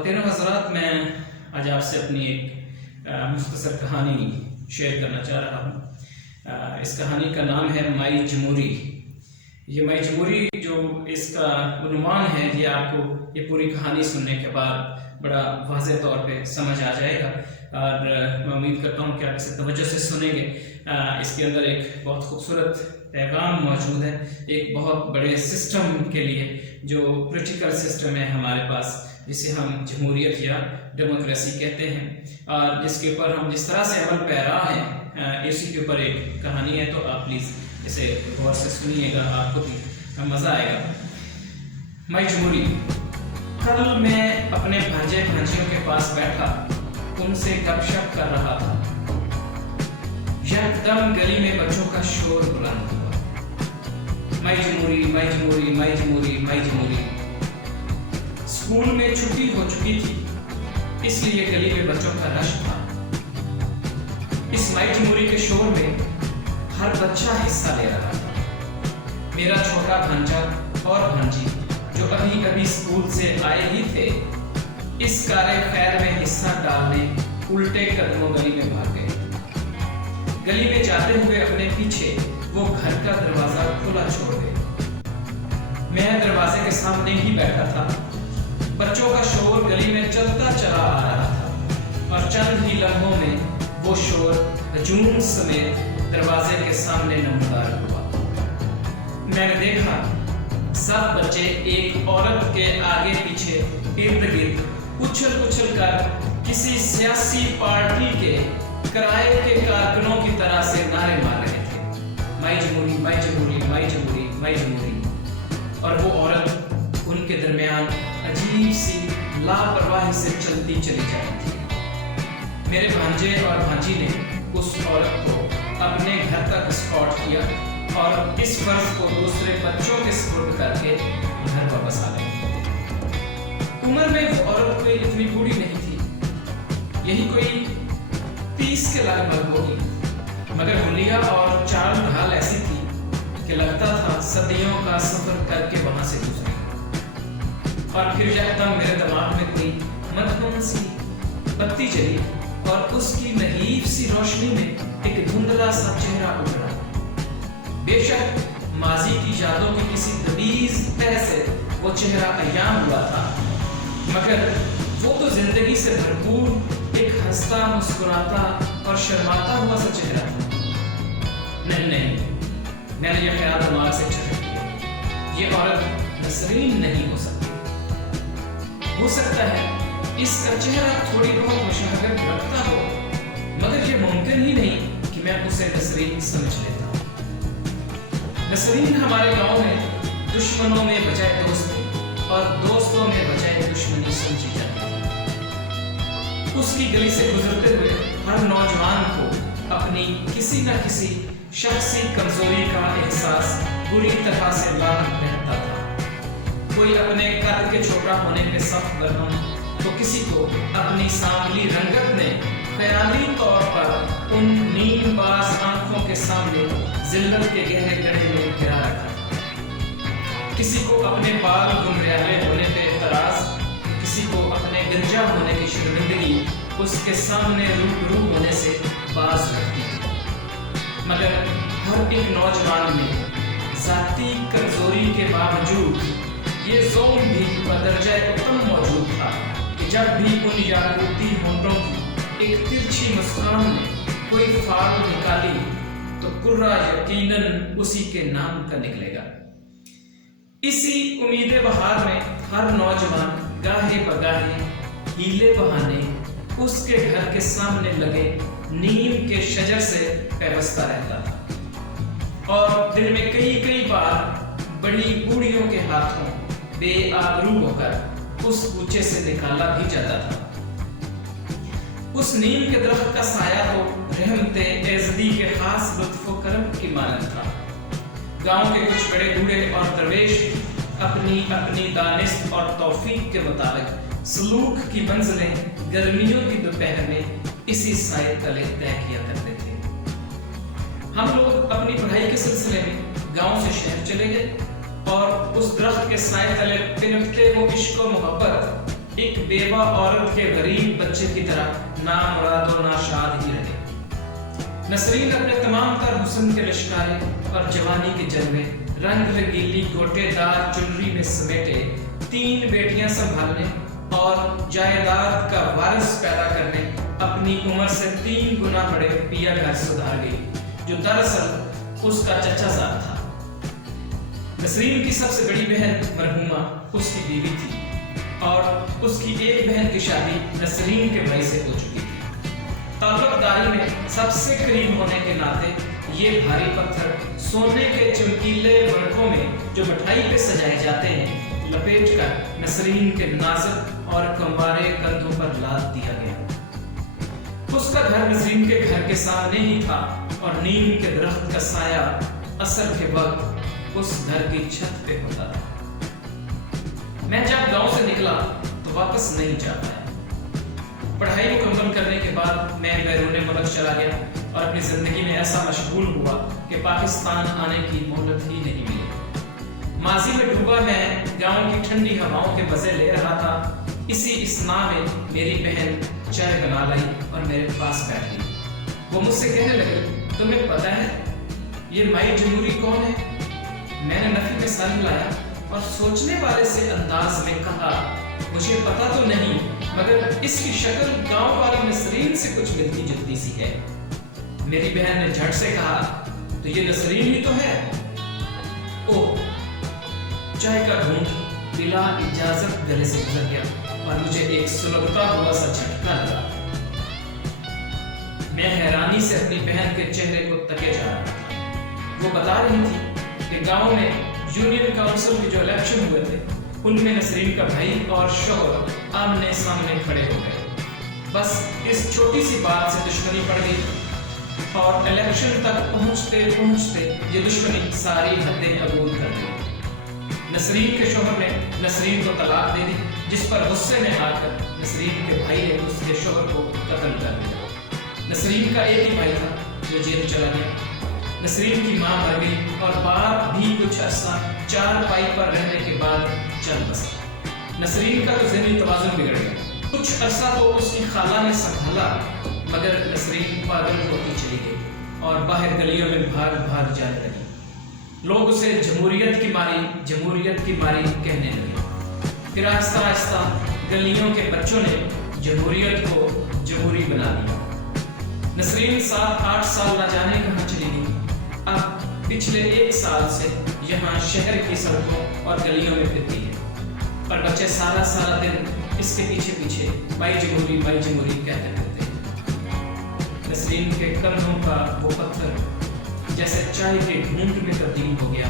خواتین و حضرات، میں آج آپ سے اپنی ایک مختصر کہانی شیئر کرنا چاہ رہا ہوں۔ اس کہانی کا نام ہے مائی جمہوری۔ یہ مائی جمہوری جو اس کا عنوان ہے، یہ آپ کو یہ پوری کہانی سننے کے بعد بڑا واضح طور پہ سمجھ آ جائے گا، اور میں امید کرتا ہوں کہ آپ اسے توجہ سے سنیں گے۔ اس کے اندر ایک بہت خوبصورت پیغام موجود ہے، ایک بہت بڑے سسٹم کے لیے جو پولیٹیکل سسٹم ہے ہمارے پاس، جسے ہم جمہوریت یا ڈیموکریسی کہتے ہیں، اور جس کے اوپر ہم جس طرح سے عمل پیرا ہیں، اسی کے اوپر ایک کہانی ہے۔ تو آپ پلیز اسے غور سے سنیے گا، آپ کو بھی مزہ آئے گا۔ مائی جمہوری۔ کل میں اپنے بھانجے بھانجیوں کے پاس بیٹھا ان سے گپ شپ کر رہا تھا، یکدم گلی میں بچوں کا شور بلند ہوا، مائی جمہوری، مائی جمہوری، مائی جمہوری، مائی جمہوری۔ اسکول میں چھٹی ہو چکی تھی، اس لیے گلی میں بچوں کا رش تھا۔ اس مائی جمہوری کے شور میں ہر بچہ حصہ لے رہا تھا۔ میرا چھوٹا بھانجا اور بھانجی جو ابھی ابھی اسکول سے آئے ہی تھے، اس کارے خیر میں حصہ ڈالنے الٹے قدموں گلی میں بھاگ گئے۔ گلی میں جاتے ہوئے اپنے پیچھے وہ گھر کا دروازہ کھلا چھوڑ گئے۔ میں دروازے کے سامنے ہی بیٹھا تھا۔ بچوں کا شور گلی میں چلتا چلا آ رہا تھا، اور چند ہی لمحوں میں وہ شور ہجوم سمیت دروازے کے سامنے نمودار ہوا۔ میں نے دیکھا سب بچے ایک عورت کے آگے پیچھے ارد گرد اچھل اچھل کر کسی سیاسی پارٹی کے کرائے کے کارکنوں کی طرح سے نعرے مار رہے تھے، مائی جمہوری، مائی جمہوری، مائی جمہوری، مائی جمہوری۔ اور وہ عورت ان کے درمیان عجیب سی لاپرواہی سے چلتی چلی جا رہی تھی۔ میرے بھانجے اور بھانجی نے اس عورت کو اپنے گھر تک اسکارٹ کیا اور اس فرض کو دوسرے بچوں کے سپرد کر کے گھر واپس آ گئے۔ عمر میں وہ عورت کوئی اتنی بوڑھی نہیں تھی، یہی کوئی 30 کے لگ بھگ ہوگی، مگر حلیہ اور چال ڈھال ایسی تھی کہ لگتا تھا صدیوں کا سفر کر کے وہاں سے گزری۔ اور پھر یکدم میرے دماغ میں کوئی مدھم سی بتی جلی، اور اس کی نحیف سی روشنی میں ایک دھندلا سا چہرہ ابھرا۔ بے شک ماضی کی یادوں کی کسی دبیز تہ سے وہ چہرہ عیاں ہوا تھا، مگر وہ تو زندگی سے بھرپور ایک ہنستا، مسکراتا اور شرماتا ہوا سا چہرہ تھا۔ نہیں، میں نے یہ خیال دماغ سے چھٹک دیا، یہ عورت نسرین نہیں ہو سکتی۔ ہو سکتا ہے اس کا چہرہ تھوڑی بہت مشابہت رکھتا ہو، مگر یہ ممکن ہی نہیں کہ میں اسے نسرین سمجھ لیتا۔ نسرین ہمارے گاؤں میں دشمنوں میں بجائے دوستی اور دوستوں میں بجائے دشمنی سمجھی جاتی ہے۔ اس کی گلی سے گزرتے ہوئے ہر نوجوان کو اپنی کسی نہ کسی شخصی کمزوری کا احساس بری طرح سے لاحق رہتا تھا۔ کوئی اپنے قد کے چھوٹا ہونے پہ سخت برہم، تو کسی کو اپنی سانولی رنگت نے خیالی طور پر ان نیم باز آنکھوں کے سامنے ذلت کے گہرے گڑھے میں گرا رکھا تھا۔ کسی کو اپنے بال گنریالے ہونے پہ اعتراض، کسی کو اپنے گنجا ہونے کی شرمندگی اس کے سامنے روبرو ہونے سے باز رکھتی تھی۔ مگر ہر ایک نوجوان میں ذاتی کمزوری کے باوجود یہ ذوق بھی بدرجہ اتم موجود تھا کہ جب بھی ان یاقوتی ہونٹوں کی ایک ترچھی مسکان نے کوئی فال نکالی تو کرہ یقیناً اسی کے نام کا نکلے گا۔ اسی امید بہار میں ہر نوجوان گاہے بگاہے ہیلے بہانے اس کے گھر کے سامنے لگے نیم کے شجر سے پیوستہ رہتا تھا، اور دن میں کئی بار بڑی بوڑھیوں کے ہاتھوں بے آبرو ہو کر اس کوچے سے نکالا بھی جاتا تھا۔ اس نیم کے درخت کا سایہ تو رحمت ایزدی کے خاص لطف و کرم کی مانند تھا۔ گاؤں کے کچھ بڑے بوڑھے اور درویش اپنی اپنی دانست اور توفیق کے مطابق سلوک کی منزلیں گرمیوں کی دوپہر میں اسی سائے تلے طے کیا کرتے تھے۔ ہم لوگ اپنی پڑھائی کے سلسلے میں گاؤں سے شہر چلے گئے، اور اس درخت کے سائے تلے پنپتے وہ عشق و محبت ایک بیوہ عورت کے غریب بچے کی طرح نامراد و ناشاد ہی رہے۔ نسرین اپنے تمام تر حسن کے لشکارے اور جوانی کے جلوے رنگ رنگیلی گوٹے دار چنری میں سمیٹے 3 بیٹیاں سنبھالنے اور جائیداد کا وارث پیدا کرنے اپنی عمر سے 3 گنا بڑے پیا گھر سدھار گئی، جو دراصل اس کا چچا زاد تھا۔ نسرین کی سب سے بڑی بہن مرحومہ اس کی بیوی تھی اور اس کی ایک بہن کی شادی نسرین کے بھائی سے ہو چکی تھی۔ تعلق داری میں سب سے قریب ہونے کے ناطے یہ بھاری پتھر سونے کے چمکیلے ورقوں میں جو مٹھائی پہ سجائے جاتے ہیں لپیٹ کر نسرین کے نازک اور کموارے کندھوں پر لاد دیا گیا۔ اس کا گھر نسرین کے گھر کے سامنے ہی تھا اور نیم کے درخت کا سایہ عصر کے وقت اس گھر کی چھت پہ ہوتا تھا۔ میں جب گاؤں سے نکلا تو واپس نہیں جا پایا۔ پڑھائی مکمل کرنے کے بعد میں بیرون ملک چلا گیا اور اپنی زندگی میں ایسا مشغول ہوا کہ پاکستان آنے کی مہلت ہی نہیں ملی۔ ماضی میں ڈوبا میں گاؤں کی ٹھنڈی ہواؤں کے مزے لے رہا تھا۔ اسی اسنا میں میری بہن چائے بنا لائی اور میرے پاس بیٹھ گئی۔ وہ مجھ سے کہنے لگی، تمہیں پتہ ہے یہ مائی جمہوری کون ہے؟ میں نے نفی میں سر ہلایا اور سوچنے والے سے انداز میں کہا، مجھے پتا تو نہیں مگر اس کی شکل گاؤں والی نسرین سے کچھ ملتی جلتی سی ہے۔ میری بہن نے جھٹ سے کہا، تو یہ نسرین ہی تو ہے۔ اوہ! چائے کا گھونٹ بلا اجازت گلے سے گزر گیا اور مجھے ایک سلگتا ہوا سا جھٹکا لگا۔ میں حیرانی سے اپنی بہن کے چہرے کو تکے جا رہا تھا۔ وہ بتا رہی تھی کہ گاؤں میں یونین کاؤنسل کے جو الیکشن ہوئے تھے ان میں نسرین کا بھائی اور شوہر آمنے سامنے کھڑے ہو گئے۔ بس اس چھوٹی سی بات سے دشمنی پڑ گئی اور الیکشن تک پہنچتے پہنچتے یہ دشمنی ساری حدیں عبور کر گئی۔ نسرین کے شوہر نے نسرین کو طلاق دے دی، جس پر غصے میں آ کر نسرین کے بھائی نے اس کے شوہر کو قتل کر دیا۔ نسرین کا ایک ہی بھائی تھا جو جیل چلا گیا۔ نسرین کی ماں مر گئی اور باپ بھی کچھ عرصہ چارپائی پر رہنے کے بعد چل بسا۔ نسرین کا تو ذہنی توازن بگڑ گیا۔ کچھ عرصہ تو اس کی خالہ نے سنبھالا مگر نسرین پاگل ہوتی چلی گئی اور باہر گلیوں میں بھاگ بھاگ جانے لگی۔ لوگ اسے جمہوریت کی ماری کہنے لگے۔ پھر آہستہ آہستہ گلیوں کے بچوں نے جمہوریت کو جمہوری بنا دیا۔ نسرین 7-8 سال نہ جانے کہاں چلی گئی۔ اب پچھلے 1 سال سے یہاں شہر کی سڑکوں اور گلیوں میں پھرتی ہے اور بچے سارا دن اس کے پیچھے پیچھے مائی جمہوری کہتے پھرتے ہیں۔ نسرین کے کندھوں کا وہ پتھر جیسے چائے کے گھونٹ میں تبدیل ہو گیا